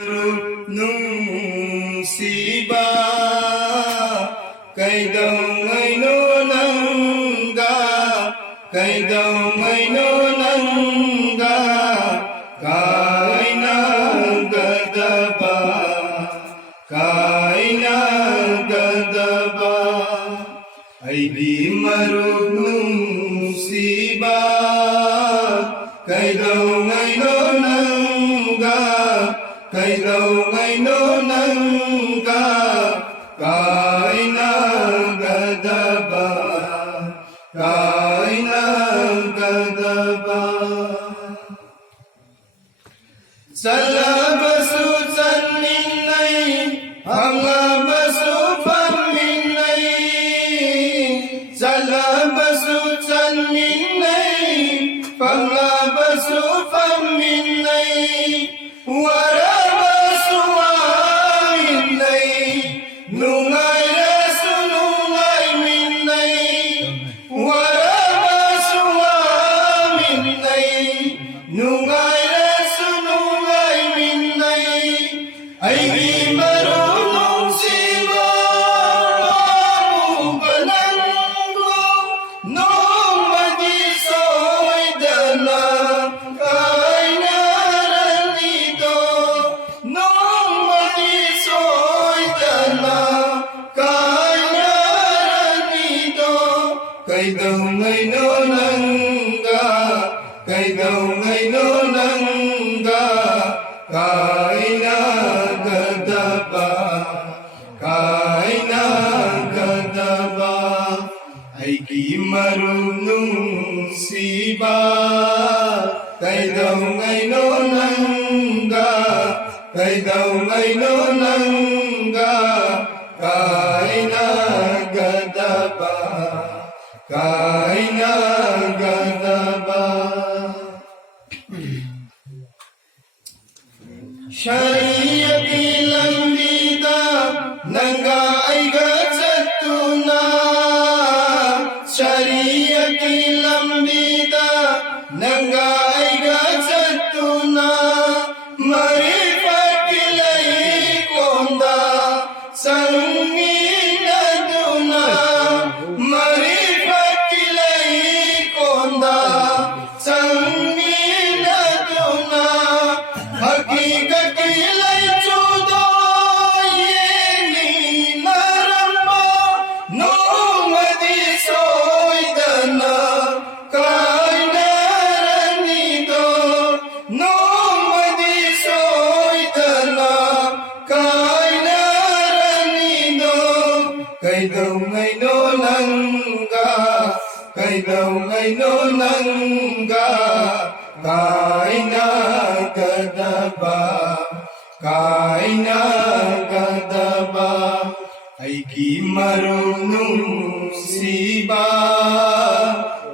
marup nungshiba kaidaw nangga kaidaw nangga kainagadaba Eigi marup nungshiba kaidaw nangga kaidaw nangga kainagadaba Salabasu sanminay hangabasu paminay Salabasu sanminay hangabasu paminay Warabasu aminay nungay rasu nungay minay Warabasu aminay nungay Eigi marup nungshiba pananggo nung magisoy dana kainaran ito nung magisoy dana kainaran ito kaidaw nangga kaidaw nangga kainagadaba Eigi marup nungshiba kaidaw nangga kaidaw nangga kainagadaba Syariat ilang bida nangga aiga satuna Syariat ilang bida nangga aiga satuna Marifat kilay konda sangin aduna Marifat kilay konda sangin aduna Hakikat kilay judo yeni naramba nung madisoy dana kainaran ito nung madisoy dana kainaran ito kaidaw nangga kaidaw nangga kainagadaba Eigi marup nungshiba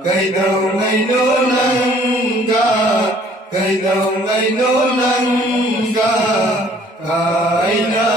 kaidaw nangga kaidaw nangga kainagadaba